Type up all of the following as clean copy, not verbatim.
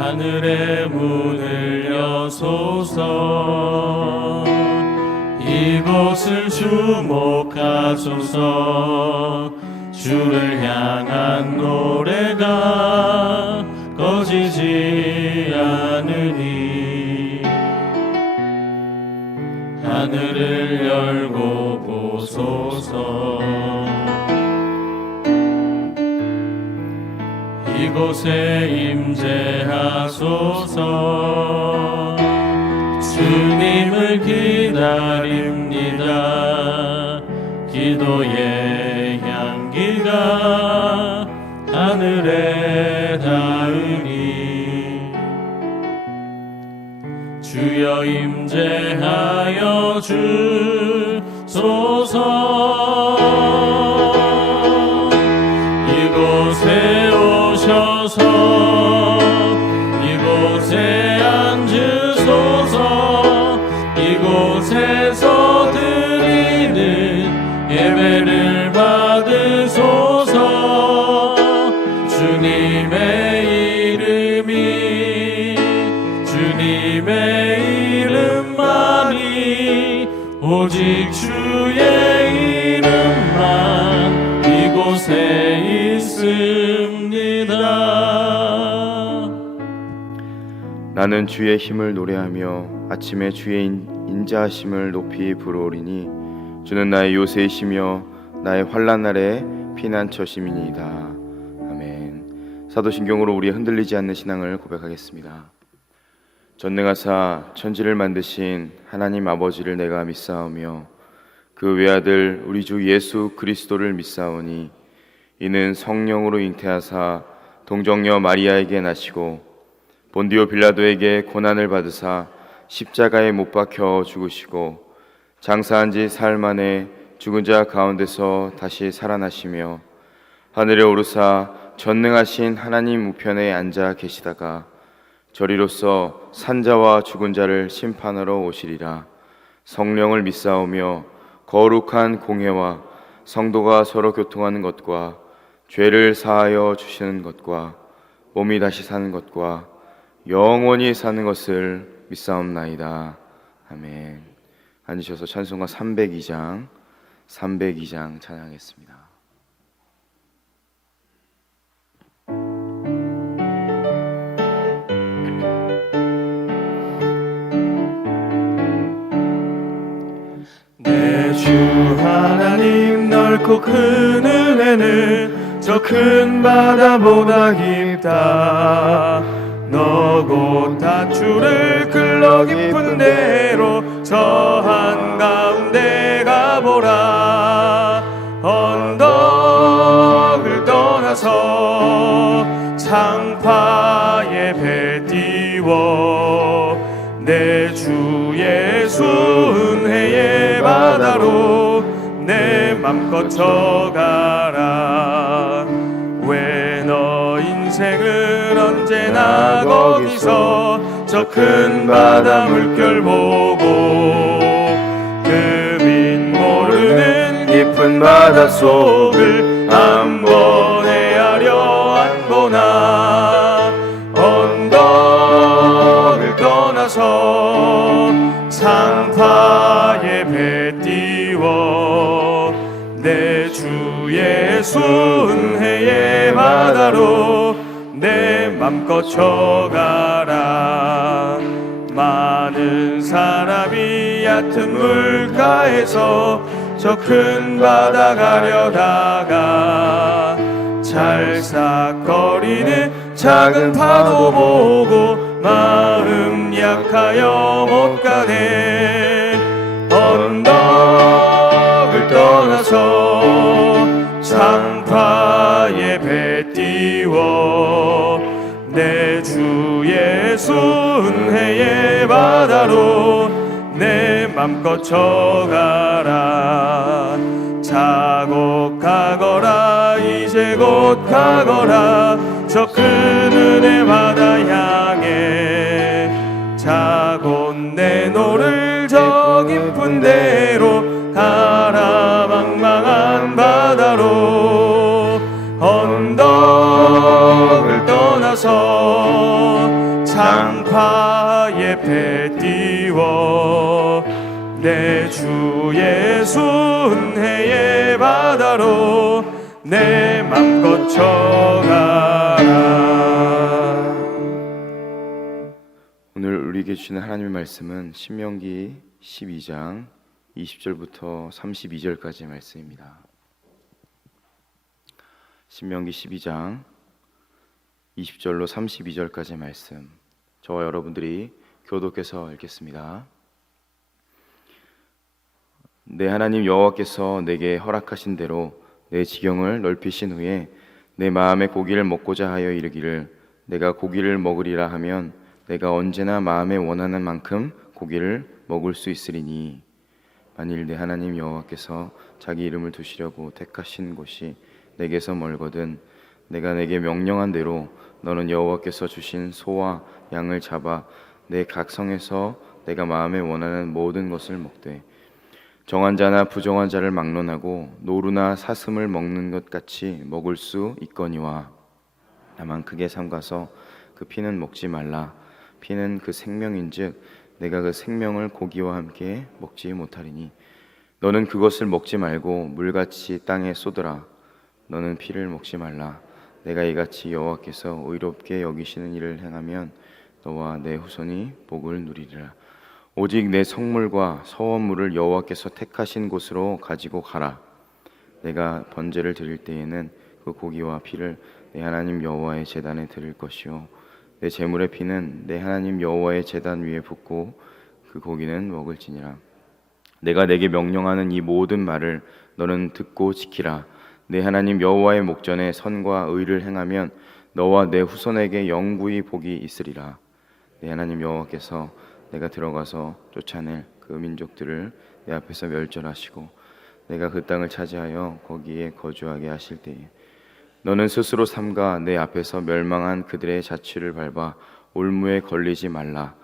하늘의 문을 여소서. 이곳을 주목하소서. 주를 향한 노래가 꺼지지 않으니 하늘을 열고 보소서. 이곳에 임재하소서. 주님을 기다립니다. 기도의 향기가 하늘에 닿으니 주여 임재하여 주소서. 이곳에 오셔서 이곳에 앉으소서. 이곳에서 드리는 예배를 받으소서. 주님의 이름이 주님의 이름만이 오직 주의 이름만 이곳에 있습니다. 나는 주의 힘을 노래하며 아침에 주의 인자하심을 높이 부르오리니 주는 나의 요새이시며 나의 환난 날의 피난처심이니이다. 아멘. 사도신경으로 우리의 흔들리지 않는 신앙을 고백하겠습니다. 전능하사 천지를 만드신 하나님 아버지를 내가 믿사오며 그 외아들 우리 주 예수 그리스도를 믿사오니 이는 성령으로 잉태하사 동정녀 마리아에게 나시고 본디오 빌라도에게 고난을 받으사 십자가에 못 박혀 죽으시고 장사한 지 사흘 만에 죽은 자 가운데서 다시 살아나시며 하늘에 오르사 전능하신 하나님 우편에 앉아 계시다가 저리로서 산자와 죽은 자를 심판하러 오시리라. 성령을 믿사오며 거룩한 공회와 성도가 서로 교통하는 것과 죄를 사하여 주시는 것과 몸이 다시 사는 것과 영원히 사는 것을 믿사옵나이다. 아멘. 앉으셔서 찬송가 302장 찬양하겠습니다. 내 주 하나님 넓고 큰 은혜는 저 큰 바다보다 깊다. 너 곧 다추를 흘러 깊은 데로 저 한가운데 가보라. 언덕을 떠나서 창파에 배 띄워 내 주 예수 은혜의 바다로 내 맘껏 쳐가라. 왜 너 인생을 언제나 거기서 저 큰 바다 물결 보고 그 빛 모르는 깊은 바다 속을 한 번 헤아려 안 보나. 언덕을 떠나서 창파에 배 띄워 내 주 예수 은혜의 바다로 내 맘껏 쳐가라. 많은 사람이 얕은 물가에서 저 큰 바다 가려다가 찰싹거리는 작은 파도 보고 마음 약하여 못 가네. 언덕을 떠나서 창파에 배 띄워 내 주 예수 은혜의 바다로 내 맘껏 쳐가라. 자곡하거라 이제 곧 가거라 저 큰 은혜 바다 향해. 자곧 내 노를 저 깊은 데로 가라. 망망한 바다로 언덕을 떠나서 바에 배 띄워 내 주 예수 은혜의 바다로 내 맘 거쳐가라. 오늘 우리에게 주시는 하나님의 말씀은 신명기 12장 20절부터 32절까지의 말씀입니다. 신명기 12장 20절로 32절까지의 말씀, 저와 여러분들이 교독해서 읽겠습니다. 내 하나님 여호와께서 내게 허락하신 대로 내 지경을 넓히신 후에 내 마음에 고기를 먹고자 하여 이르기를 내가 고기를 먹으리라 하면 내가 언제나 마음에 원하는 만큼 고기를 먹을 수 있으리니, 만일 내 하나님 여호와께서 자기 이름을 두시려고 택하신 곳이 내게서 멀거든 내가 내게 명령한 대로 너는 여호와께서 주신 소와 양을 잡아 내 각 성에서 내가 마음에 원하는 모든 것을 먹되 정한 자나 부정한 자를 막론하고 노루나 사슴을 먹는 것 같이 먹을 수 있거니와, 다만 크게 삼가서 그 피는 먹지 말라. 피는 그 생명인즉 내가 그 생명을 고기와 함께 먹지 못하리니 너는 그것을 먹지 말고 물같이 땅에 쏟으라. 너는 피를 먹지 말라. 내가 이같이 여호와께서 의롭게 여기시는 일을 행하면 너와 내 후손이 복을 누리리라. 오직 내 성물과 서원물을 여호와께서 택하신 곳으로 가지고 가라. 내가 번제를 드릴 때에는 그 고기와 피를 내 하나님 여호와의 제단에 드릴 것이요 내 제물의 피는 내 하나님 여호와의 제단 위에 붓고 그 고기는 먹을지니라. 내가 내게 명령하는 이 모든 말을 너는 듣고 지키라. 내 하나님 여호와의 목전에 선과 의를 행하면 너와 내 후손에게 영구히 복이 있으리라. 내 하나님 여호와께서 내가 들어가서 쫓아낼 그 민족들을 내 앞에서 멸절하시고 내가 그 땅을 차지하여 거기에 거주하게 하실 때에 너는 스스로 삼가 내 앞에서 멸망한 그들의 자취를 밟아 올무에 걸리지 말라.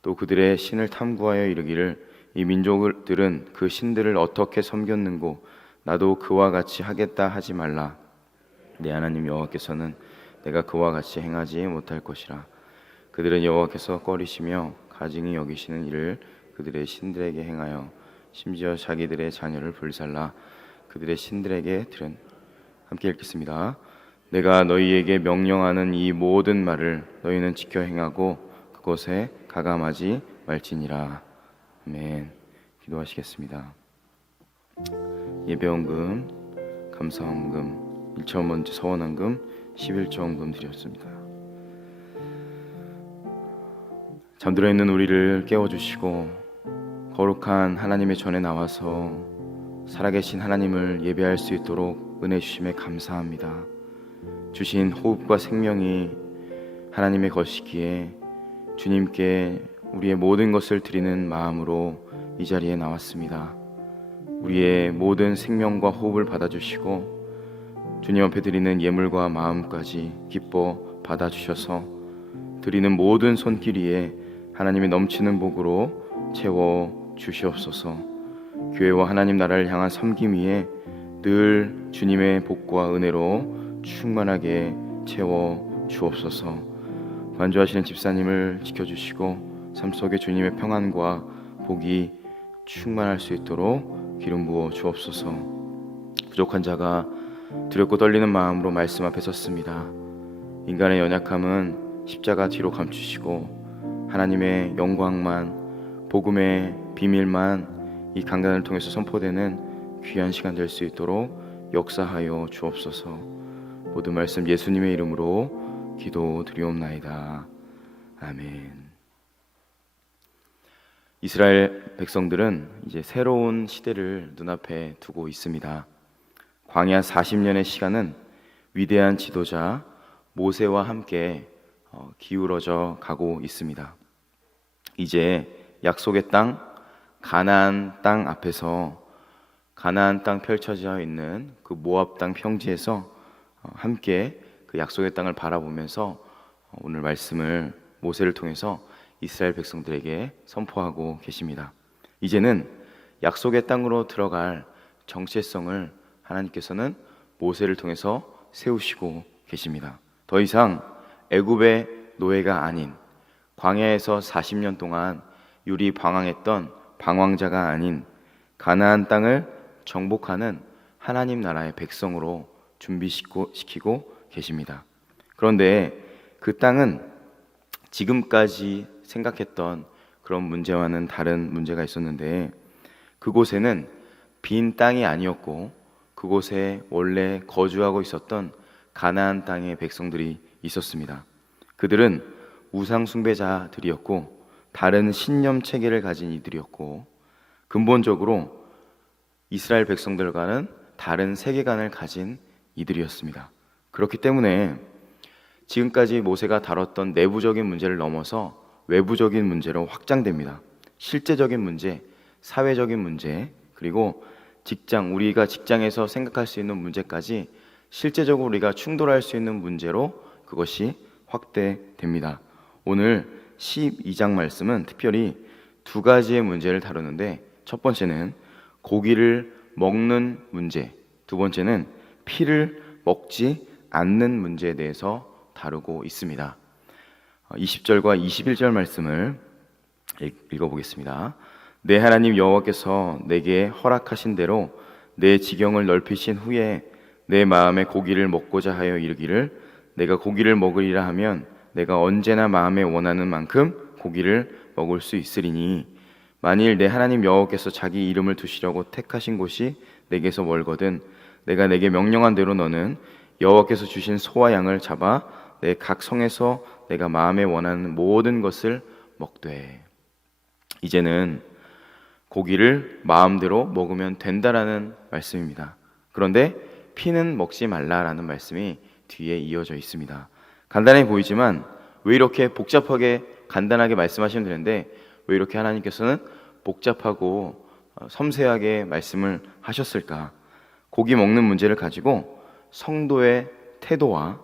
또 그들의 신을 탐구하여 이르기를 이 민족들은 그 신들을 어떻게 섬겼는고 나도 그와 같이 하겠다 하지 말라. 내 하나님 여호와께서는 내가 그와 같이 행하지 못할 것이라. 그들은 여호와께서 꺼리시며 가증히 여기시는 일을 그들의 신들에게 행하여 심지어 자기들의 자녀를 불살라 그들의 신들에게 들은. 함께 읽겠습니다. 내가 너희에게 명령하는 이 모든 말을 너희는 지켜 행하고 그것에 가감하지 말지니라. 아멘. 기도하시겠습니다. 예배원금, 감사원금, 1차원번제 서원원금, 11조원금 드렸습니다. 잠들어 있는 우리를 깨워주시고 거룩한 하나님의 전에 나와서 살아계신 하나님을 예배할 수 있도록 은혜 주심에 감사합니다. 주신 호흡과 생명이 하나님의 것이기에 주님께 우리의 모든 것을 드리는 마음으로 이 자리에 나왔습니다. 우리의 모든 생명과 호흡을 받아주시고 주님 앞에 드리는 예물과 마음까지 기뻐 받아주셔서 드리는 모든 손길 위에 하나님의 넘치는 복으로 채워 주시옵소서. 교회와 하나님 나라를 향한 섬김 위에 늘 주님의 복과 은혜로 충만하게 채워 주옵소서. 관주하시는 집사님을 지켜주시고 삶 속에 주님의 평안과 복이 충만할 수 있도록 기름 부어 주옵소서. 부족한 자가 두렵고 떨리는 마음으로 말씀 앞에 섰습니다. 인간의 연약함은 십자가 뒤로 감추시고 하나님의 영광만, 복음의 비밀만 이 강단을 통해서 선포되는 귀한 시간 될 수 있도록 역사하여 주옵소서. 모든 말씀 예수님의 이름으로 기도드리옵나이다. 아멘. 이스라엘 백성들은 이제 새로운 시대를 눈앞에 두고 있습니다. 광야 40년의 시간은 위대한 지도자 모세와 함께 기울어져 가고 있습니다. 이제 약속의 땅 가나안 땅 앞에서 가나안 땅 펼쳐져 있는 그 모압 땅 평지에서 함께 그 약속의 땅을 바라보면서 오늘 말씀을 모세를 통해서 이스라엘 백성들에게 선포하고 계십니다. 이제는 약속의 땅으로 들어갈 정체성을 하나님께서는 모세를 통해서 세우시고 계십니다. 더 이상 애굽의 노예가 아닌 광야에서 40년 동안 유리 방황했던 방황자가 아닌 가나안 땅을 정복하는 하나님 나라의 백성으로 준비시키고 계십니다. 그런데 그 땅은 지금까지 생각했던 그런 문제와는 다른 문제가 있었는데, 그곳에는 빈 땅이 아니었고 그곳에 원래 거주하고 있었던 가나안 땅의 백성들이 있었습니다. 그들은 우상 숭배자들이었고 다른 신념 체계를 가진 이들이었고 근본적으로 이스라엘 백성들과는 다른 세계관을 가진 이들이었습니다. 그렇기 때문에 지금까지 모세가 다뤘던 내부적인 문제를 넘어서 외부적인 문제로 확장됩니다. 실제적인 문제, 사회적인 문제, 그리고 우리가 직장에서 생각할 수 있는 문제까지 실제적으로 우리가 충돌할 수 있는 문제로 그것이 확대됩니다. 오늘 12장 말씀은 특별히 두 가지의 문제를 다루는데, 첫 번째는 고기를 먹는 문제, 두 번째는 피를 먹지 않는 문제에 대해서 다루고 있습니다. 20절과 21절 말씀을 읽어보겠습니다. 내 하나님 여호와께서 내게 허락하신 대로 내 지경을 넓히신 후에 내 마음에 고기를 먹고자 하여 이르기를 내가 고기를 먹으리라 하면 내가 언제나 마음에 원하는 만큼 고기를 먹을 수 있으리니, 만일 내 하나님 여호와께서 자기 이름을 두시려고 택하신 곳이 내게서 멀거든 내가 내게 명령한 대로 너는 여호와께서 주신 소와 양을 잡아 내 각 성에서 내가 마음에 원하는 모든 것을 먹되. 이제는 고기를 마음대로 먹으면 된다라는 말씀입니다. 그런데 피는 먹지 말라라는 말씀이 뒤에 이어져 있습니다. 간단해 보이지만 왜 이렇게 복잡하게 간단하게 말씀하시면 되는데 왜 이렇게 하나님께서는 복잡하고 섬세하게 말씀을 하셨을까? 고기 먹는 문제를 가지고 성도의 태도와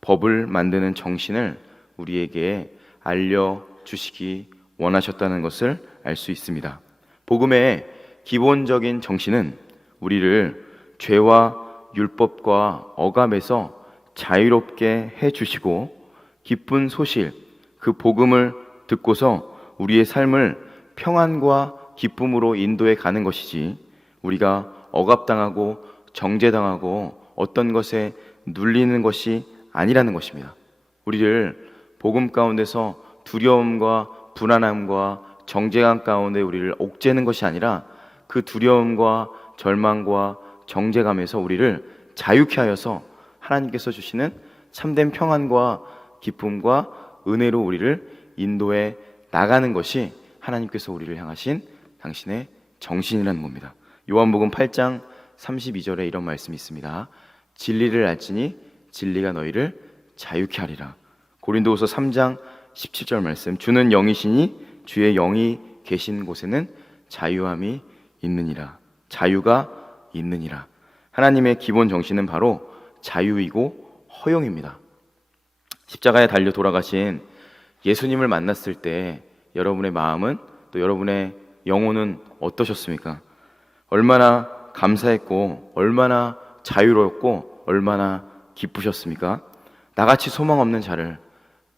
법을 만드는 정신을 우리에게 알려주시기 원하셨다는 것을 알 수 있습니다. 복음의 기본적인 정신은 우리를 죄와 율법과 억압에서 자유롭게 해주시고 기쁜 소식, 그 복음을 듣고서 우리의 삶을 평안과 기쁨으로 인도해 가는 것이지, 우리가 억압당하고 정죄당하고 어떤 것에 눌리는 것이 아니라는 것입니다. 우리를 복음 가운데서 두려움과 불안함과 정죄감 가운데 우리를 옥죄는 것이 아니라 그 두려움과 절망과 정죄감에서 우리를 자유케 하여서 하나님께서 주시는 참된 평안과 기쁨과 은혜로 우리를 인도해 나가는 것이 하나님께서 우리를 향하신 당신의 정신이라는 겁니다. 요한복음 8장 32절에 이런 말씀이 있습니다. 진리를 알지니 진리가 너희를 자유케 하리라. 고린도후서 3장 17절 말씀, 주는 영이시니 주의 영이 계신 곳에는 자유함이 있느니라. 자유가 있느니라. 하나님의 기본 정신은 바로 자유이고 허용입니다. 십자가에 달려 돌아가신 예수님을 만났을 때 여러분의 마음은, 또 여러분의 영혼은 어떠셨습니까? 얼마나 감사했고 얼마나 자유로웠고 얼마나 기쁘셨습니까? 나같이 소망 없는 자를,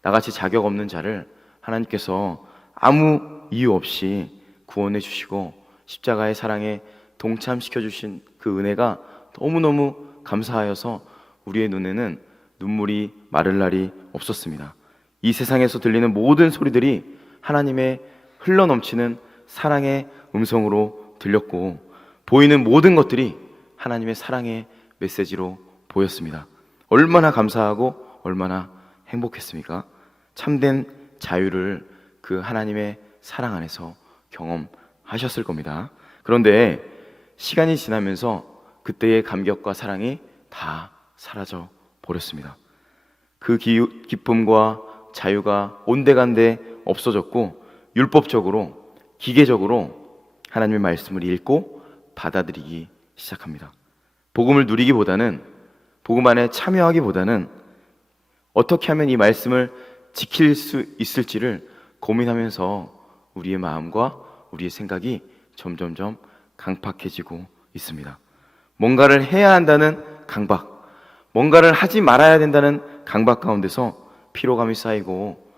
나같이 자격 없는 자를 하나님께서 아무 이유 없이 구원해 주시고 십자가의 사랑에 동참시켜 주신 그 은혜가 너무너무 감사하여서 우리의 눈에는 눈물이 마를 날이 없었습니다. 이 세상에서 들리는 모든 소리들이 하나님의 흘러넘치는 사랑의 음성으로 들렸고, 보이는 모든 것들이 하나님의 사랑의 메시지로 보였습니다. 얼마나 감사하고 얼마나 행복했습니까? 참된 자유를 그 하나님의 사랑 안에서 경험하셨을 겁니다. 그런데 시간이 지나면서 그때의 감격과 사랑이 다 사라져 버렸습니다. 그 기쁨과 자유가 온데간데 없어졌고, 율법적으로 기계적으로 하나님의 말씀을 읽고 받아들이기 시작합니다. 복음을 누리기보다는, 복음 안에 참여하기보다는 어떻게 하면 이 말씀을 지킬 수 있을지를 고민하면서 우리의 마음과 우리의 생각이 점점점 강팍해지고 있습니다. 뭔가를 해야 한다는 강박, 뭔가를 하지 말아야 된다는 강박 가운데서 피로감이 쌓이고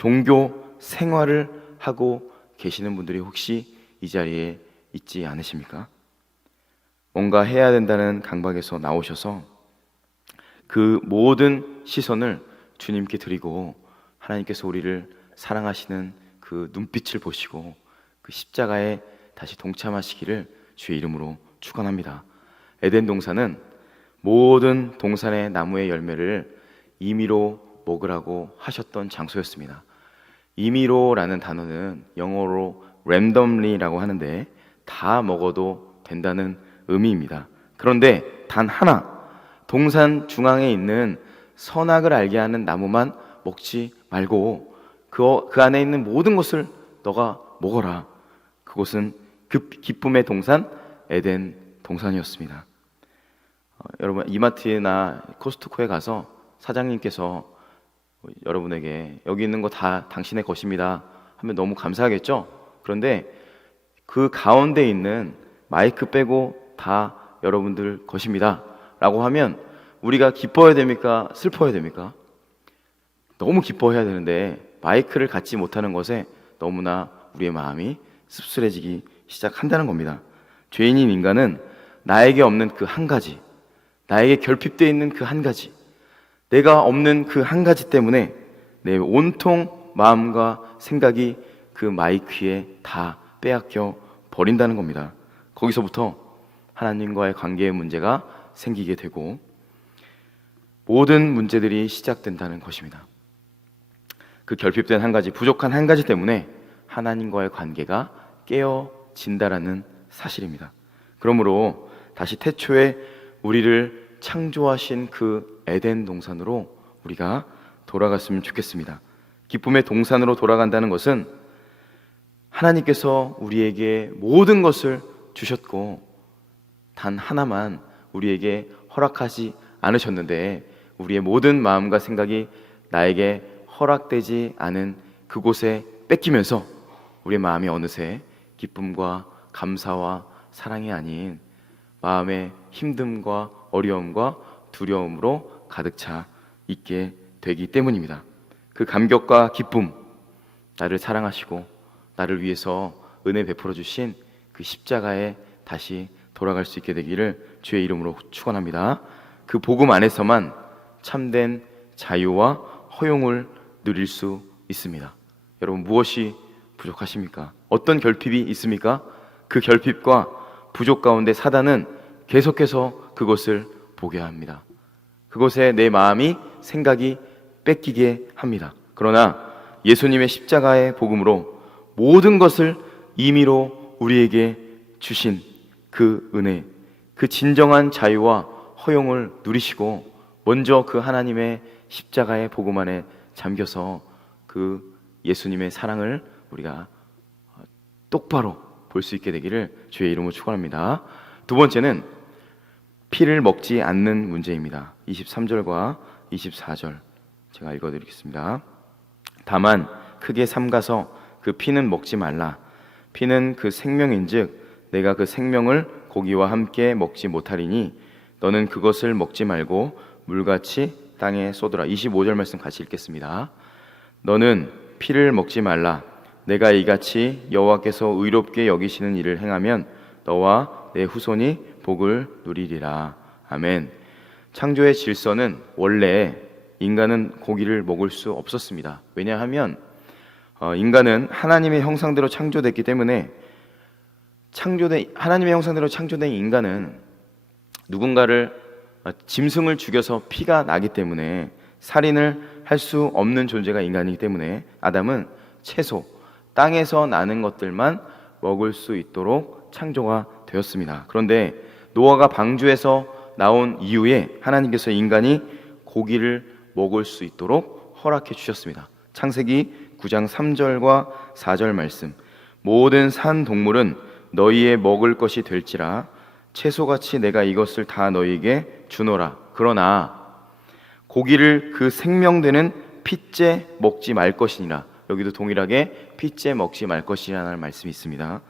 종교 생활을 하고 계시는 분들이 혹시 이 자리에 있지 않으십니까? 뭔가 해야 된다는 강박에서 나오셔서 그 모든 시선을 주님께 드리고 하나님께서 우리를 사랑하시는 그 눈빛을 보시고 그 십자가에 다시 동참하시기를 주의 이름으로 축원합니다. 에덴 동산은 모든 동산의 나무의 열매를 임의로 먹으라고 하셨던 장소였습니다. 임의로라는 단어는 영어로 randomly라고 하는데 다 먹어도 된다는 의미입니다. 그런데 단 하나, 동산 중앙에 있는 선악을 알게 하는 나무만 먹지 말고 그 안에 있는 모든 것을 너가 먹어라. 그곳은 그 기쁨의 동산 에덴 동산이었습니다. 여러분, 이마트나 코스트코에 가서 사장님께서 여러분에게 여기 있는 거 다 당신의 것입니다 하면 너무 감사하겠죠? 그런데 그 가운데 있는 마이크 빼고 다 여러분들 것입니다 라고 하면 우리가 기뻐해야 됩니까? 슬퍼해야 됩니까? 너무 기뻐해야 되는데 마이크를 갖지 못하는 것에 너무나 우리의 마음이 씁쓸해지기 시작한다는 겁니다. 죄인인 인간은 나에게 없는 그 한 가지, 나에게 결핍되어 있는 그 한 가지, 내가 없는 그 한 가지 때문에 내 온통 마음과 생각이 그 마이크에 다 빼앗겨 버린다는 겁니다. 거기서부터 하나님과의 관계의 문제가 생기게 되고 모든 문제들이 시작된다는 것입니다. 그 결핍된 한 가지, 부족한 한 가지 때문에 하나님과의 관계가 깨어진다라는 사실입니다. 그러므로 다시 태초에 우리를 창조하신 그 에덴 동산으로 우리가 돌아갔으면 좋겠습니다. 기쁨의 동산으로 돌아간다는 것은 하나님께서 우리에게 모든 것을 주셨고 단 하나만 우리에게 허락하지 않으셨는데 우리의 모든 마음과 생각이 나에게 허락되지 않은 그곳에 뺏기면서 우리의 마음이 어느새 기쁨과 감사와 사랑이 아닌 마음의 힘듦과 어려움과 두려움으로 가득 차 있게 되기 때문입니다. 그 감격과 기쁨, 나를 사랑하시고 나를 위해서 은혜 베풀어 주신 그 십자가에 다시 돌아갈 수 있게 되기를 주의 이름으로 축원합니다. 그 복음 안에서만 참된 자유와 허용을 누릴 수 있습니다. 여러분, 무엇이 부족하십니까? 어떤 결핍이 있습니까? 그 결핍과 부족 가운데 사단은 계속해서 그것을 보게 합니다. 그것에 내 마음이 생각이 뺏기게 합니다. 그러나 예수님의 십자가의 복음으로 모든 것을 임의로 우리에게 주신 그 은혜, 그 진정한 자유와 허용을 누리시고 먼저 그 하나님의 십자가의 복음 안에 잠겨서 그 예수님의 사랑을 우리가 똑바로 볼 수 있게 되기를 주의 이름으로 축원합니다. 두 번째는 피를 먹지 않는 문제입니다. 23절과 24절 제가 읽어드리겠습니다. 다만 크게 삼가서 그 피는 먹지 말라. 피는 그 생명인즉 내가 그 생명을 고기와 함께 먹지 못하리니 너는 그것을 먹지 말고 물같이 땅에 쏟으라. 25절 말씀 같이 읽겠습니다. 너는 피를 먹지 말라. 내가 이같이 여호와께서 의롭게 여기시는 일을 행하면 너와 내 후손이 복을 누리리라. 아멘. 창조의 질서는 원래 인간은 고기를 먹을 수 없었습니다. 왜냐하면 인간은 하나님의 형상대로 창조됐기 때문에 하나님의 형상대로 창조된 인간은 누군가를 짐승을 죽여서 피가 나기 때문에 살인을 할 수 없는 존재가 인간이기 때문에 아담은 채소, 땅에서 나는 것들만 먹을 수 있도록 창조가 되었습니다. 그런데 노아가 방주에서 나온 이후에 하나님께서 인간이 고기를 먹을 수 있도록 허락해 주셨습니다. 창세기 9장 3절과 4절 말씀. 모든 산 동물은 너희의 먹을 것이 될지라 채소같이 내가 이것을 다 너희에게 주노라. 그러나 고기를 그 생명되는 핏째 먹지 말 것이니라. 여기도 동일하게 핏째 먹지 말 것이라는 말씀이 있습니다.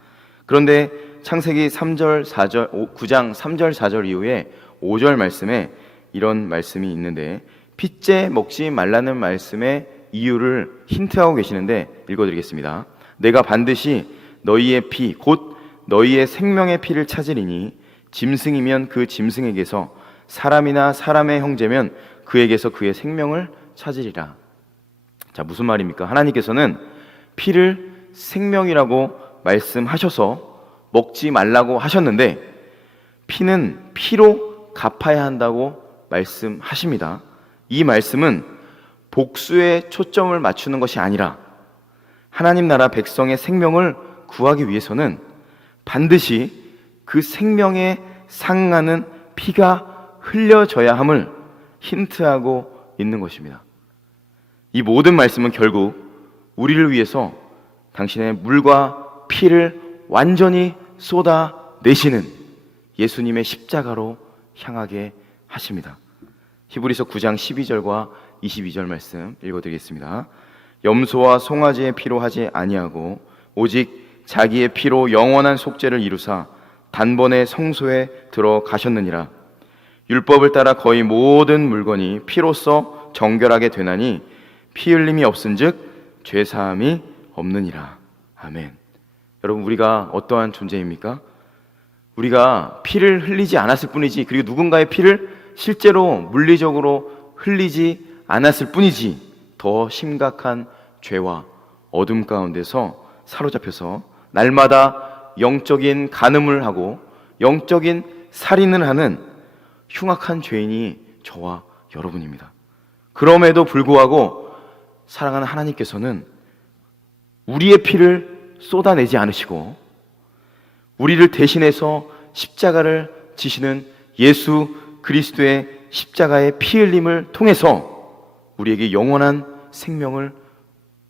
그런데 창세기 9장 3절 4절 이후에 5절 말씀에 이런 말씀이 있는데 핏째 먹지 말라는 말씀의 이유를 힌트하고 계시는데 읽어드리겠습니다. 내가 반드시 너희의 피 곧 너희의 생명의 피를 찾으리니 짐승이면 그 짐승에게서 사람이나 사람의 형제면 그에게서 그의 생명을 찾으리라. 자, 무슨 말입니까? 하나님께서는 피를 생명이라고 말씀하셔서 먹지 말라고 하셨는데 피는 피로 갚아야 한다고 말씀하십니다. 이 말씀은 복수에 초점을 맞추는 것이 아니라 하나님 나라 백성의 생명을 구하기 위해서는 반드시 그 생명에 상응하는 피가 흘려져야 함을 힌트하고 있는 것입니다. 이 모든 말씀은 결국 우리를 위해서 당신의 물과 피를 완전히 쏟아내시는 예수님의 십자가로 향하게 하십니다. 히브리서 9장 12절과 22절 말씀 읽어드리겠습니다. 염소와 송아지의 피로 하지 아니하고 오직 자기의 피로 영원한 속죄를 이루사 단번에 성소에 들어가셨느니라. 율법을 따라 거의 모든 물건이 피로써 정결하게 되나니 피 흘림이 없은즉 죄사함이 없느니라. 아멘. 여러분, 우리가 어떠한 존재입니까? 우리가 피를 흘리지 않았을 뿐이지, 그리고 누군가의 피를 실제로 물리적으로 흘리지 않았을 뿐이지 더 심각한 죄와 어둠 가운데서 사로잡혀서 날마다 영적인 간음을 하고 영적인 살인을 하는 흉악한 죄인이 저와 여러분입니다. 그럼에도 불구하고 사랑하는 하나님께서는 우리의 피를 쏟아내지 않으시고 우리를 대신해서 십자가를 지시는 예수 그리스도의 십자가의 피 흘림을 통해서 우리에게 영원한 생명을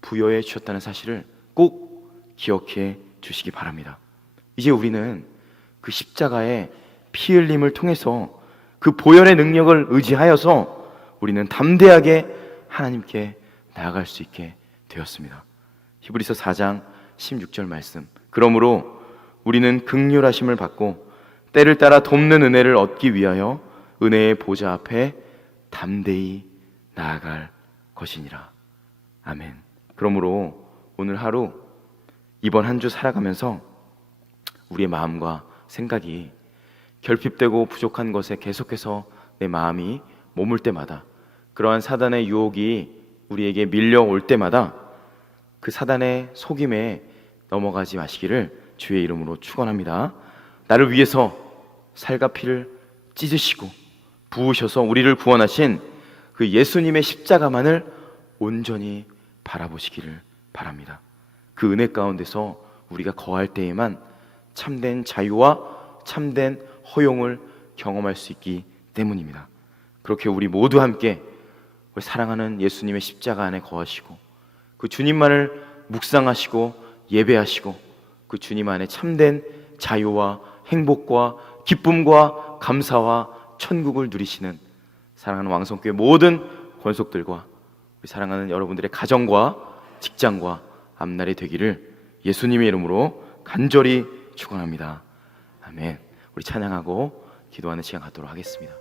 부여해 주셨다는 사실을 꼭 기억해 주시기 바랍니다. 이제 우리는 그 십자가의 피 흘림을 통해서 그 보혈의 능력을 의지하여서 우리는 담대하게 하나님께 나아갈 수 있게 되었습니다. 히브리서 4장 16절 말씀. 그러므로 우리는 긍휼하심을 받고 때를 따라 돕는 은혜를 얻기 위하여 은혜의 보좌 앞에 담대히 나아갈 것이니라. 아멘. 그러므로 오늘 하루, 이번 한 주 살아가면서 우리의 마음과 생각이 결핍되고 부족한 것에 계속해서 내 마음이 머물 때마다, 그러한 사단의 유혹이 우리에게 밀려올 때마다 그 사단의 속임에 넘어가지 마시기를 주의 이름으로 축원합니다. 나를 위해서 살과 피를 찢으시고 부으셔서 우리를 구원하신 그 예수님의 십자가만을 온전히 바라보시기를 바랍니다. 그 은혜 가운데서 우리가 거할 때에만 참된 자유와 참된 허용을 경험할 수 있기 때문입니다. 그렇게 우리 모두 함께 우리 사랑하는 예수님의 십자가 안에 거하시고 그 주님만을 묵상하시고 예배하시고 그 주님 안에 참된 자유와 행복과 기쁨과 감사와 천국을 누리시는 사랑하는 왕성교회 모든 권속들과 우리 사랑하는 여러분들의 가정과 직장과 앞날이 되기를 예수님의 이름으로 간절히 축원합니다. 아멘. 우리 찬양하고 기도하는 시간 갖도록 하겠습니다.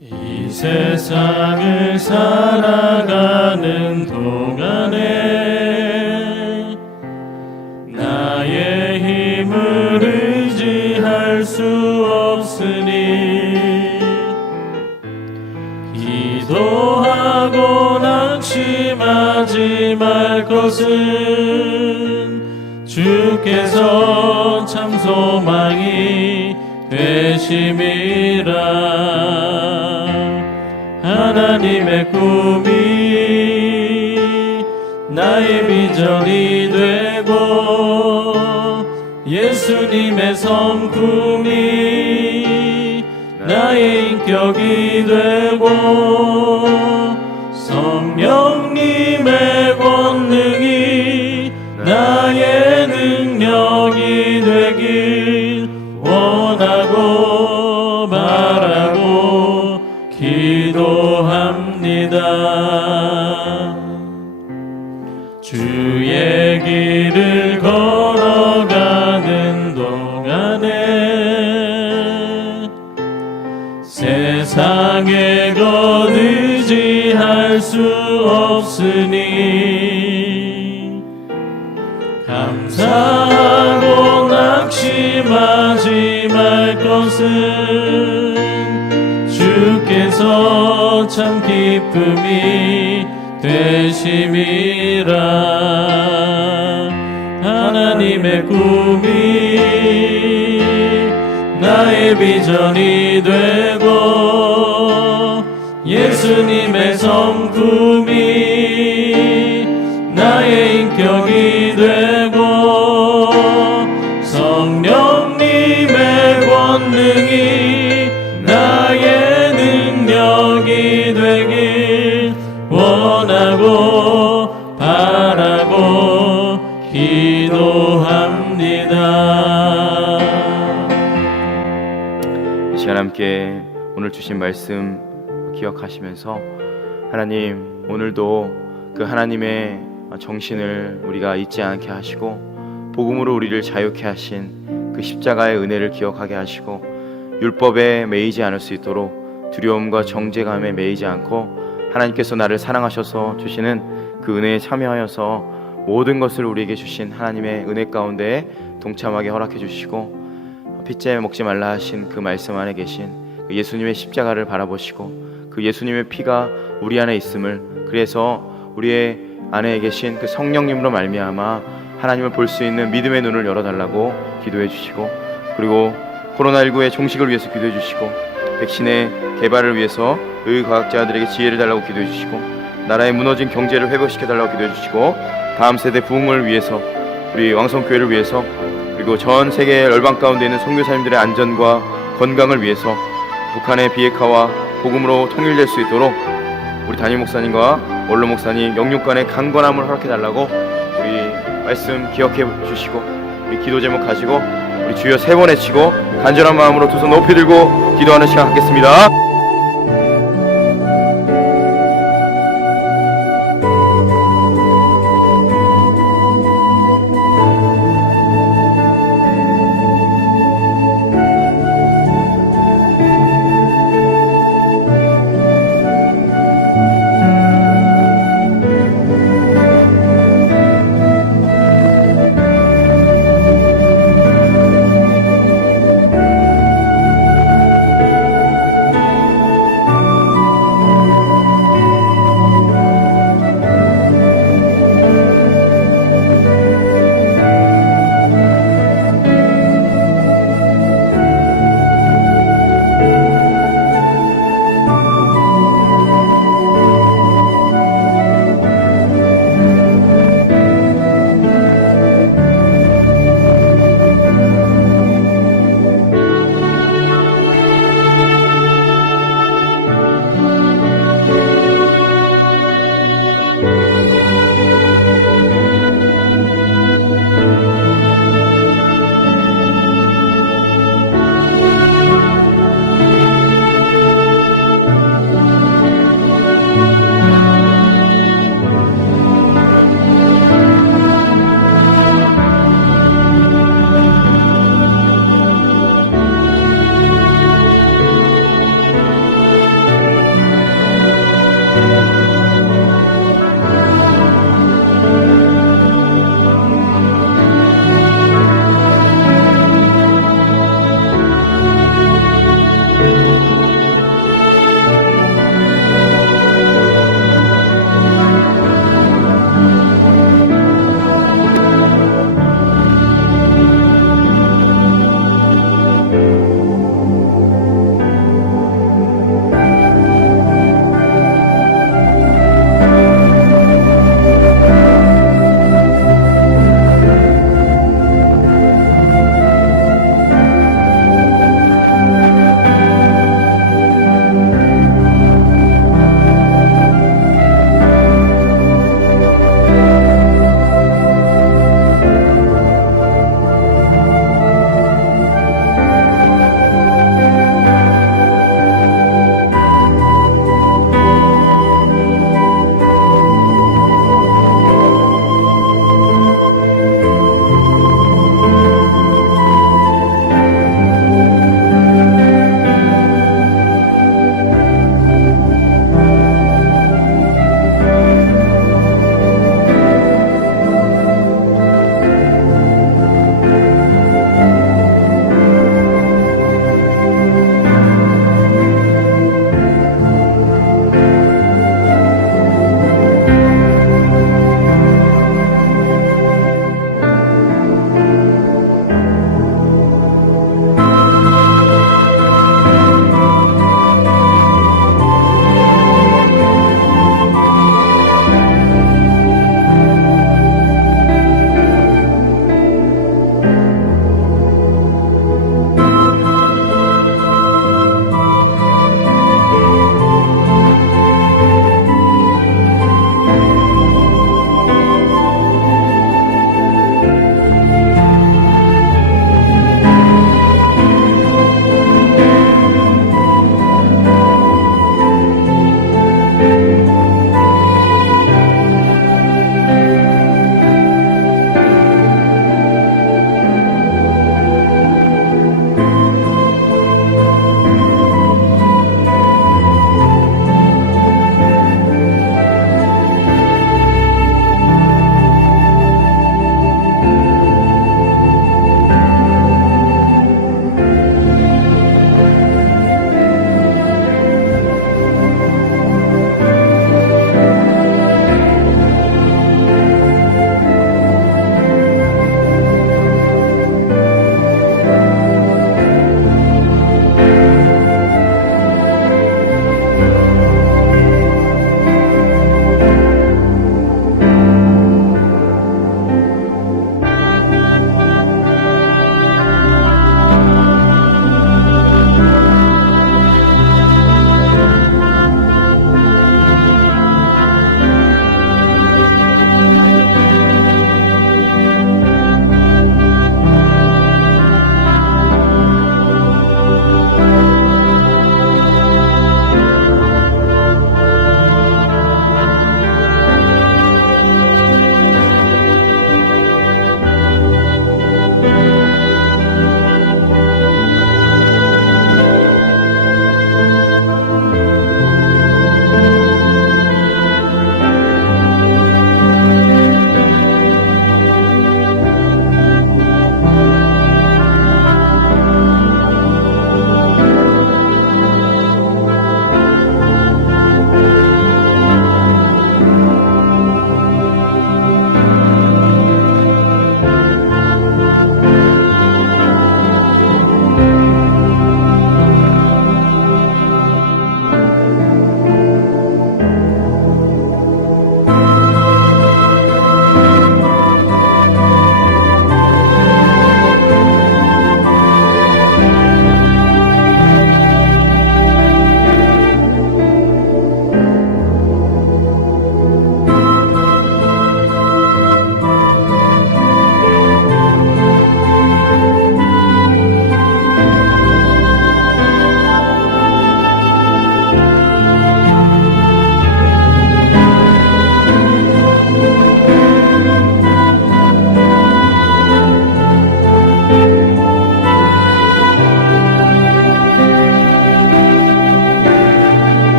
이 세상을 살아가는 동안에 나의 힘을 의지할 수 없으니 기도하고 낙심하지 말 것은 주께서 참 소망이 되심이라. 하나님의 꿈이 나의 비전이 되고 예수님의 성품이 나의 인격이 되고 성령님의 권능이 나의 능력이 되길 원하고 바라고 기도합니다. 주의 길을 걸어 감사하고 낙심하지 말 것은 주께서 참 기쁨이 되심이라. 하나님의 꿈이 나의 비전이 되고 예수님의 성품이 나의 인격이 되고 성령님의 권능이 나의 능력이 되길 원하고 바라고 기도합니다. 이 시간 함께 오늘 주신 말씀 기억하시면서 하나님, 오늘도 그 하나님의 정신을 우리가 잊지 않게 하시고 복음으로 우리를 자유케 하신 그 십자가의 은혜를 기억하게 하시고 율법에 매이지 않을 수 있도록 두려움과 정죄감에 매이지 않고 하나님께서 나를 사랑하셔서 주시는 그 은혜에 참여하여서 모든 것을 우리에게 주신 하나님의 은혜 가운데 동참하게 허락해 주시고 핏째 먹지 말라 하신 그 말씀 안에 계신 그 예수님의 십자가를 바라보시고 그 예수님의 피가 우리 안에 있음을, 그래서 우리의 안에 계신 그 성령님으로 말미암아 하나님을 볼 수 있는 믿음의 눈을 열어달라고 기도해 주시고, 그리고 코로나19의 종식을 위해서 기도해 주시고 백신의 개발을 위해서 의과학자들에게 지혜를 달라고 기도해 주시고 나라의 무너진 경제를 회복시켜 달라고 기도해 주시고 다음 세대 부흥을 위해서, 우리 왕성교회를 위해서, 그리고 전 세계 열방 가운데 있는 선교사님들의 안전과 건강을 위해서 북한의 비핵화와 복음으로 통일될 수 있도록 우리 담임 목사님과 원로 목사님 영육간의 강건함을 허락해 달라고 우리 말씀 기억해 주시고 우리 기도 제목 가지고 우리 주여 3번 외치고 간절한 마음으로 두 손 높이 들고 기도하는 시간 갖겠습니다.